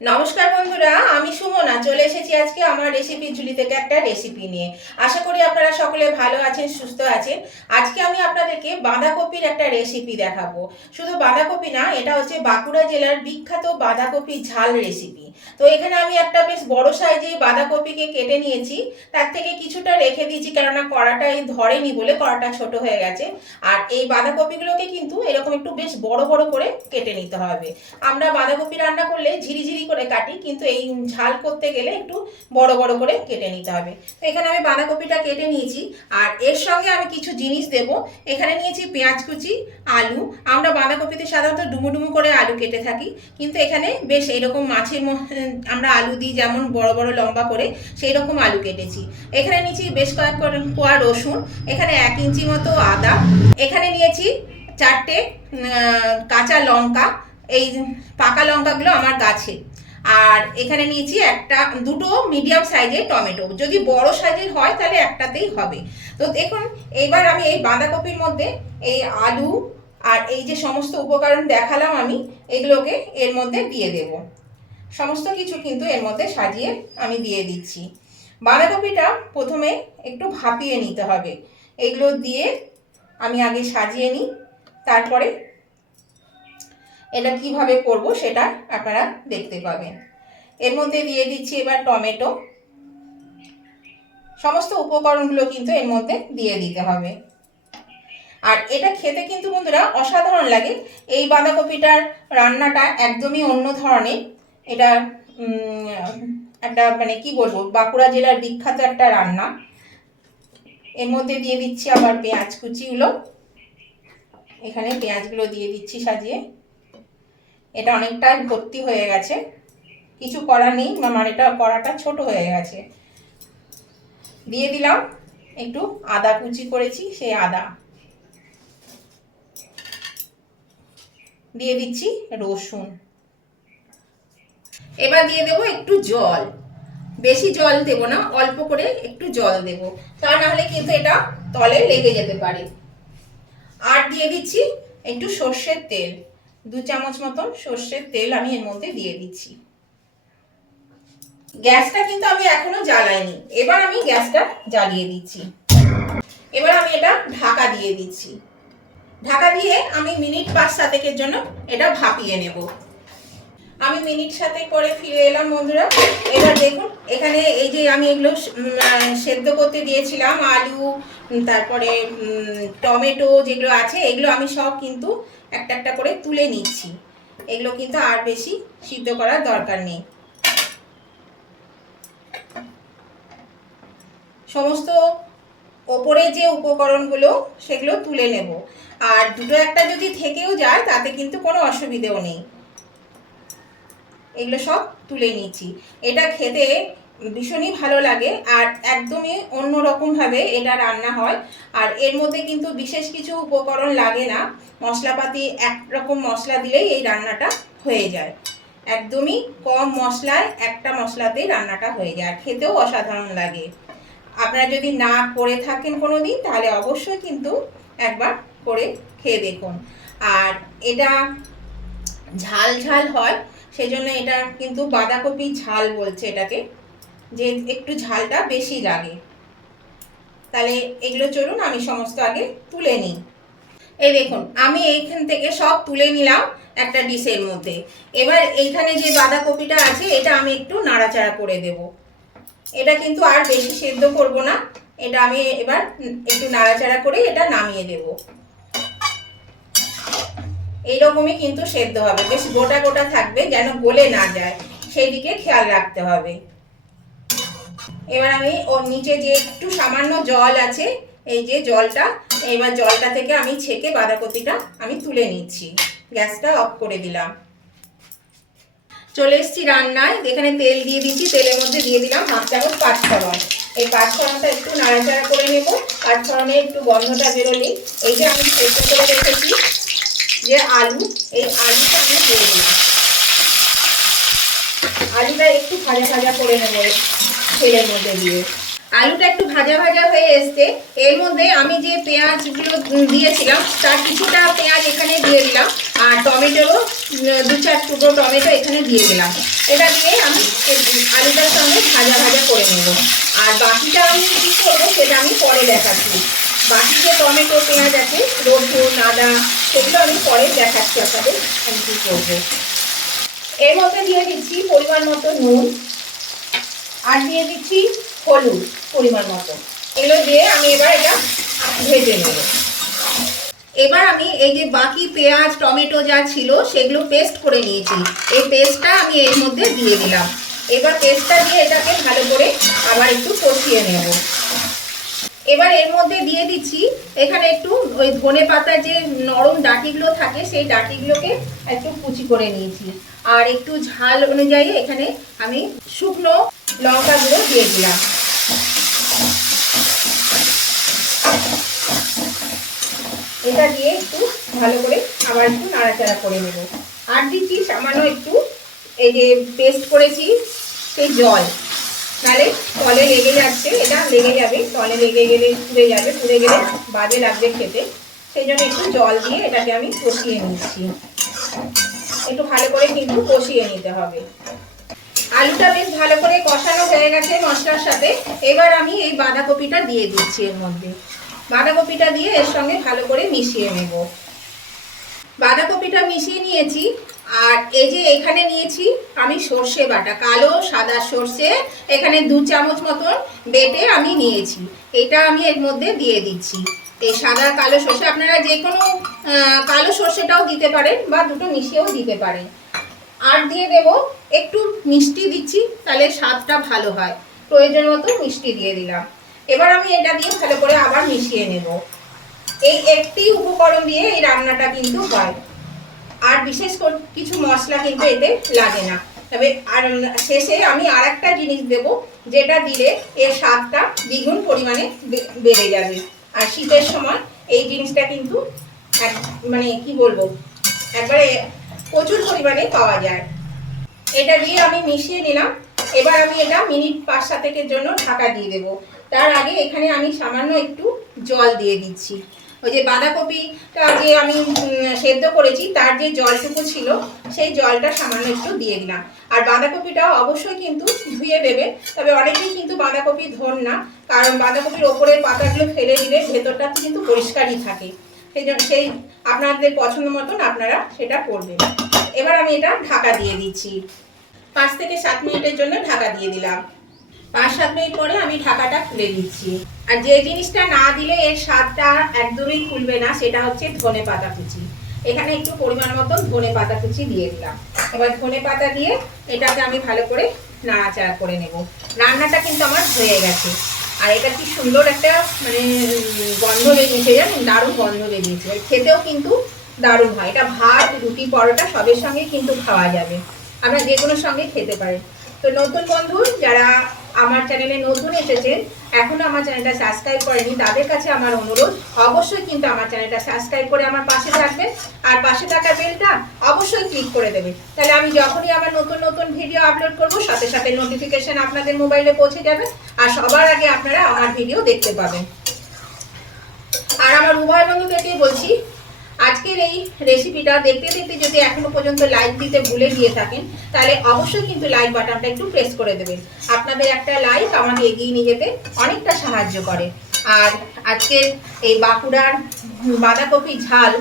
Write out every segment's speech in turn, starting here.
নমস্কার বন্ধুরা, আমি সুমনা চলে এসেছি আজকে আমার রেসিপি ঝুলি থেকে একটা রেসিপি নিয়ে। আশা করি আপনারা সকলে ভালো আছেন, সুস্থ আছেন। আজকে আমি আপনাদেরকে বাঁধাকপির একটা রেসিপি দেখাবো। শুধু বাঁধাকপি না, এটা হচ্ছে বাঁকুড়া জেলার বিখ্যাত বাঁধাকপি ঝাল রেসিপি। তো এখানে আমি একটা বেশ বড় সাইজে বাঁধাকপিকে কেটে নিয়েছি, তার থেকে কিছুটা রেখে দিয়েছি কেননা কড়াটা ধরেনি বলে কড়াটা ছোট হয়ে গেছে। আর এই বাঁধাকপিগুলোকে কিন্তু এরকম একটু বেশ বড় বড় করে কেটে নিতে হবে। আমরা বাঁধাকপি রান্না করলে ঝিরিঝিরি করে কাটি, কিন্তু এই ঝাল করতে গেলে একটু বড় বড় করে কেটে নিতে হবে। তো এখানে আমি বাঁধাকপিটা কেটে নিয়েছি, আর এর সঙ্গে আমি কিছু জিনিস দেব। এখানে নিয়েছি পেঁয়াজ কুচি, আলু। আমরা বাঁধাকপিতে সাধারণত ডুমো ডুমো করে আলু কেটে থাকি, কিন্তু এখানে বেশ এইরকম মাছের আমরা আলু দিই যেমন বড় বড় লম্বা করে, সেই রকম আলু কেটেছি। এখানে নিয়েছি বেশ কয়েক কোয়া রসুন, এখানে 1 ইঞ্চি মতো আদা, এখানে নিয়েছি 4টে কাঁচা লঙ্কা, এই পাকা লঙ্কাগুলো আমার গাছে। আর এখানে নিয়েছি দুটো মিডিয়াম সাইজের টমেটো, যদি বড় সাইজের হয় তাহলে একটাতেই হবে। তো দেখুন, এইবার আমি এই বাঁধাকপির মধ্যে এই আলু আর এই যে সমস্ত উপকরণ দেখালাম আমি, এগুলোকে এর মধ্যে দিয়ে দেব। সমস্ত কিছু কিন্তু এর মধ্যে সাজিয়ে আমি দিয়ে দিচ্ছি। বাঁধাকপিটা প্রথমে একটু ভাপিয়ে নিতে হবে। এগুলো দিয়ে আমি আগে সাজিয়ে নিই, তারপরে এটা কিভাবে করব সেটা আপনারা দেখতে পাবেন। এর মধ্যে দিয়ে দিচ্ছি এবার টমেটো। সমস্ত উপকরণগুলো কিন্তু এর মধ্যে দিয়ে দিতে হবে। আর এটা খেতে কিন্তু বন্ধুরা অসাধারণ লাগে। এই বাঁধাকপিটার রান্নাটা একদমই অন্য ধরনের। এটা একটা মানে কি বলবো, বাঁকুড়া জেলার বিখ্যাত একটা রান্না। এর মধ্যে দিয়ে দিচ্ছি আবার পেঁয়াজ কুচিগুলো। এখানে পেঁয়াজগুলো দিয়ে দিচ্ছি সাজিয়ে। এটা অনেকটাই ভর্তি হয়ে গেছে, কিছু করার নেই, মানে এটা কড়াটা ছোট হয়ে গেছে। দিয়ে দিলাম একটু আদা কুচি করেছি, সেই আদা দিয়ে দিচ্ছি, রসুন। এবার দিয়ে দেবো একটু জল। বেশি জল দেব না, অল্প করে একটু জল দেব, তা না হলে কিন্তু এটা তলে লেগে যেতে পারে। আর দিয়ে দিচ্ছি একটু সর্ষের তেল, 2 চামচ মতন সর্ষের তেল আমি এর মধ্যে দিয়ে দিচ্ছি। গ্যাসটা কিন্তু আমি এখনো জ্বালাইনি, এবার আমি গ্যাসটা জ্বালিয়ে দিচ্ছি। এবার আমি এটা ঢাকা দিয়ে দিচ্ছি। ঢাকা দিয়ে আমি মিনিট 5-7 জন্য এটা ভাপিয়ে নেব। আমি মিনিট 7 করে ফিরে এলাম বন্ধুরা। এবার দেখুন, এখানে এই যে আমি এগুলো সেদ্ধ করতে দিয়েছিলাম, আলু তারপরে টমেটো যেগুলো আছে, এগুলো আমি সব কিন্তু একটা একটা করে তুলে নিচ্ছি। এগুলো কিন্তু আর বেশি সিদ্ধ করার দরকার নেই। সমস্ত ওপরে যে উপকরণগুলো সেগুলো তুলে নেব। আর দুটো একটা যদি থেকেও যায় তাতে কিন্তু কোনো অসুবিধেও নেই। এগুলো সব তুলে নিচ্ছি। এটা খেতে ভীষণই ভালো লাগে, আর একদমই অন্যরকমভাবে এটা রান্না হয়। আর এর মধ্যে কিন্তু বিশেষ কিছু উপকরণ লাগে না, মশলাপাতি একরকম মশলা দিলেই এই রান্নাটা হয়ে যায়। একদমই কম মশলায় একটা মশলাতেই রান্নাটা হয়ে যায়, আর খেতেও অসাধারণ লাগে। আপনারা যদি না করে থাকেন কোনো দিন, তাহলে অবশ্যই কিন্তু একবার করে খেয়ে দেখুন। আর এটা ঝাল ঝাল হয়, সেই জন্য এটা কিন্তু বাঁধাকপি ঝাল বলছে এটাকে, যে একটু ঝালটা বেশি লাগে। তাহলে এগুলো চলুন আমি সমস্ত আগে তুলে নিই। এই দেখুন, আমি এইখান থেকে সব তুলে নিলাম একটা ডিশের মধ্যে। এবার এইখানে যে বাঁধাকপিটা আছে এটা আমি একটু নাড়াচাড়া করে দেব। এটা কিন্তু আর বেশি সেদ্ধ করব না, এটা আমি এবার একটু নাড়াচাড়া করে এটা নামিয়ে দেব। এইরকমই কিন্তু সেদ্ধ হবে, বেশ গোটা গোটা থাকবে, যেন গলে না যায় সেই দিকে খেয়াল রাখতে হবে। এবার আমি ওর নিচে যে একটু সামান্য জল আছে, এই যে জলটা, এবার জলটা থেকে আমি ছেঁকে বাঁধাকপিটা আমি তুলে নিচ্ছি। গ্যাসটা অফ করে দিলাম। চলে এসেছি রান্নায়। এখানে তেল দিয়ে দিচ্ছি, তেলের মধ্যে দিয়ে দিলাম 1/2 চামচ পাঁচফোড়ন। এই পাঁচফোড়নটা একটু নাড়াচাড়া করে নেব। পাঁচফোড়নের একটু গন্ধটা বেরোলেই এই যে আমি সেদ্ধ করে রেখেছি যে আলু, এই আলুটা আমি দিয়ে দিলাম। আলুটা একটু ভাজা ভাজা করে নেব তেলের মধ্যে দিয়ে। আলুটা একটু ভাজা ভাজা হয়ে এসছে। এর মধ্যে আমি যে পেঁয়াজগুলো দিয়েছিলাম তার কিছুটা পেঁয়াজ এখানে দিয়ে দিলাম, আর টমেটোরও 2-4 টুকরো টমেটো এখানে দিয়ে দিলাম। এটা দিয়ে আমি আলুটার সঙ্গে ভাজা ভাজা করে নেব। আর বাকিটা আমি কী করবো সেটা আমি পরে দেখাচ্ছি। বাকি যে টমেটো পেঁয়াজ আছে, রসুন আদা, সেগুলো আমি পরে দেখাচ্ছি আপনাদের আমি কী করবো। এর মধ্যে দিয়ে দিচ্ছি পরিমাণ মতো নুন, আর দিয়ে দিচ্ছি হলুদ পরিমাণ মতো। এগুলো দিয়ে আমি এবার এটা ভেজে নেব। এবার আমি এই যে বাকি পেঁয়াজ টমেটো যা ছিল সেগুলো পেস্ট করে নিয়েছি, এই পেস্টটা আমি এর মধ্যে দিয়ে দিলাম। এবার পেস্টটা দিয়ে এটাকে ভালো করে আবার একটু কষিয়ে নেব। এবার এর মধ্যে দিয়ে দিচ্ছি এখানে একটু ওই ধনে পাতার যে নরম ডাঁটিগুলো থাকে সেই ডাঁটিগুলোকে একটু কুচি করে নিয়েছি, আর একটু ঝাল অনুযায়ী এখানে আমি শুকনো লঙ্কাগুলো দিয়ে দিলাম। এটা দিয়ে একটু ভালো করে আবার একটু নাড়াচাড়া করে নেব। আর দিচ্ছি সামান্য একটু এই যে পেস্ট করেছি সেই জল, তাহলে তলে লেগে যাচ্ছে, এটা লেগে যাবে, তলে লেগে গেলে পুড়ে যাবে, পুড়ে গেলে বাজে লাগবে খেতে। সেই জন্য একটু জল দিয়ে এটাকে আমি কষিয়ে নিচ্ছি। একটু ভালো করে কিন্তু কষিয়ে নিতে হবে। আলুটা বেশ ভালো করে কষানো হয়ে গেছে মশলার সাথে। এবার আমি এই বাঁধাকপিটা দিয়ে দিচ্ছি এর মধ্যে। বাঁধাকপিটা দিয়ে এর সঙ্গে ভালো করে মিশিয়ে নেব। বাঁধাকপিটা মিশিয়ে নিয়েছি, আর এই যে এখানে নিয়েছি আমি সর্ষে বাটা, কালো সাদা সর্ষে এখানে 2 চামচ মতন বেটে আমি নিয়েছি, এটা আমি এর মধ্যে দিয়ে দিচ্ছি। এই সাদা কালো সর্ষে আপনারা যে কোনো কালো সর্ষেটাও দিতে পারেন বা দুটো মিশিয়েও দিতে পারেন। আর দিয়ে দেব একটু মিষ্টি দিচ্ছি, তাহলে স্বাদটা ভালো হয়, প্রয়োজন মতো মিষ্টি দিয়ে দিলাম। এবার আমি এটা দিয়ে ভালো করে আবার মিশিয়ে নেব। এই একটি উপকরণ দিয়ে এই রান্নাটা কিন্তু হয়, আর বিশেষ করে কিছু মশলা কিন্তু এতে লাগে না। তবে আর শেষে আমি আর একটা জিনিস দেব, যেটা দিলে এর স্বাদটা দ্বিগুণ পরিমাণে বেড়ে যাবে। আর শীতের সময় এই জিনিসটা কিন্তু মানে কি বলবো, একবারে প্রচুর পরিমাণে পাওয়া যায়। এটা দিয়ে আমি মিশিয়ে নিলাম। এবার আমি এটা মিনিট 5-7 জন্য ঢাকা দিয়ে দেবো। তার আগে এখানে আমি সামান্য একটু জল দিয়ে দিচ্ছি। ওই যে বাঁধাকপিটা যে আমি সেদ্ধ করেছি তার যে জলটুকু ছিল সেই জলটা সামান্য একটু দিয়ে দিলাম। আর বাঁধাকপিটা অবশ্যই কিন্তু ধুয়ে দেবে, তবে অনেকেই কিন্তু বাঁধাকপি ধোন না, কারণ বাঁধাকপির ওপরের পাতাগুলো ফেলে দিলে ভেতরটা কিন্তু পরিষ্কারই থাকে। সেই আপনাদের পছন্দ মতন আপনারা সেটা করবেন। এবার আমি এটা ঢাকা দিয়ে দিচ্ছি। 5-7 মিনিটের জন্য ঢাকা দিয়ে দিলাম। 5-7 মিনিট পরে আমি ঢাকাটা খুলে দিচ্ছি। আর যে জিনিসটা না দিলে এর স্বাদটা একদমই খুলবে না, সেটা হচ্ছে ধনে পাতা কুচি। এখানে একটু পরিমাণ মতন ধনে পাতা কুচি দিয়ে দিলাম। এবার ধনে পাতা দিয়ে এটাকে আমি ভালো করে নাড়াচাড়া করে নেব। রান্নাটা কিন্তু আমার হয়ে গেছে। আর এটা কি সুন্দর একটা মানে গন্ধ বেরিয়েছে, জানেন, দারুণ গন্ধ বেরিয়েছে। খেতেও কিন্তু দারুণ হয়। এটা ভাত, রুটি, পরোটা সবের সঙ্গে কিন্তু খাওয়া যাবে, আমরা যে কোনো সঙ্গে খেতে পারি। তো নতুন বন্ধু যারা আমার চ্যানেলে নতুন এসেছেন, এখনো আমার চ্যানেলটা সাবস্ক্রাইব করেনি, তাদের কাছে আমার অনুরোধ, অবশ্যই কিন্তু আমার চ্যানেলটা সাবস্ক্রাইব করে আমার পাশে থাকবেন। আর পাশে থাকা বেলটা অবশ্যই ক্লিক করে দেবেন, তাহলে আমি যখনই আমার নতুন নতুন ভিডিও আপলোড করব সাথে সাথে নোটিফিকেশন আপনাদের মোবাইলে পৌঁছে যাবে, আর সবার আগে আপনারা আমার ভিডিও দেখতে পাবেন। আর আমার উভয় বন্ধুদেরকে বলছি, আজকের এই রেসিপিটা দেখতে দেখতে যদি এখনো পর্যন্ত লাইক দিতে ভুলে গিয়ে থাকেন, তাহলে অবশ্যই কিন্তু লাইক বাটনটা একটু প্রেস করে দেবেন। আপনাদের একটা লাইক আমাকে এগিয়ে নিয়ে যেতে অনেকটা সাহায্য করে। আর আজকের এই বাঁকুড়ার বাঁধাকপি ঝাল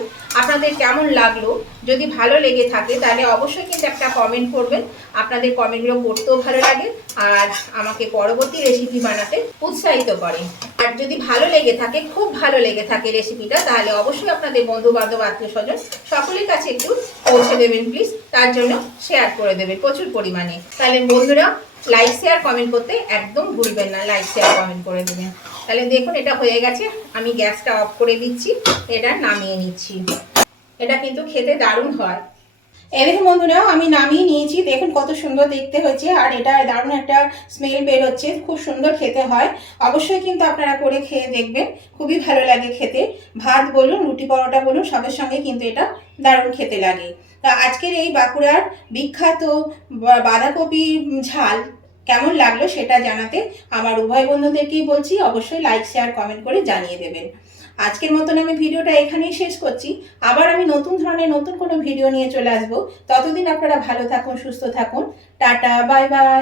আপনাদের কেমন লাগলো, যদি ভালো লেগে থাকে তাহলে অবশ্যই কিন্তু একটা কমেন্ট করবেন। আপনাদের কমেন্টগুলো পড়তেও ভালো লাগে আর আমাকে পরবর্তী রেসিপি বানাতে উৎসাহিত করে। আর যদি ভালো লেগে থাকে, খুব ভালো লেগে থাকে রেসিপিটা, তাহলে অবশ্যই আপনাদের বন্ধু বান্ধব আত্মীয় স্বজন সকলের কাছে একটু পৌঁছে দেবেন প্লিজ। তার জন্য শেয়ার করে দেবেন প্রচুর পরিমাণে। তাহলে বন্ধুরা লাইক শেয়ার কমেন্ট করতে একদম ভুলবেন না, লাইক শেয়ার কমেন্ট করে দেবেন। তাহলে দেখুন এটা হয়ে গেছে, আমি গ্যাসটা অফ করে দিচ্ছি, এটা নামিয়ে নিচ্ছি। এটা কিন্তু খেতে দারুণ হয়। দেখুন বন্ধুরা আমি নামিয়ে নিয়েছি, দেখুন কত সুন্দর দেখতে হয়েছে, আর এটা দারুণ একটা স্মেল বের হচ্ছে, খুব সুন্দর খেতে হয়। অবশ্যই কিন্তু আপনারা করে খেয়ে দেখবেন, খুবই ভালো লাগে খেতে। ভাত বলুন, রুটি পরোটা বলুন, সবের সঙ্গে কিন্তু এটা দারুণ খেতে লাগে। তা আজকের এই বাঁকুড়ার বিখ্যাত বাঁধাকপি ঝাল কেমন লাগলো সেটা জানাতে আমার উভয় বন্ধুদেরকেই বলছি, অবশ্যই লাইক শেয়ার কমেন্ট করে জানিয়ে দেবেন। আজকের মতন আমি ভিডিওটা এখানেই শেষ করছি। আবার আমি নতুন ধরনের নতুন কোনো ভিডিও নিয়ে চলে আসবো। ততদিন আপনারা ভালো থাকুন, সুস্থ থাকুন। Tata, bye bye.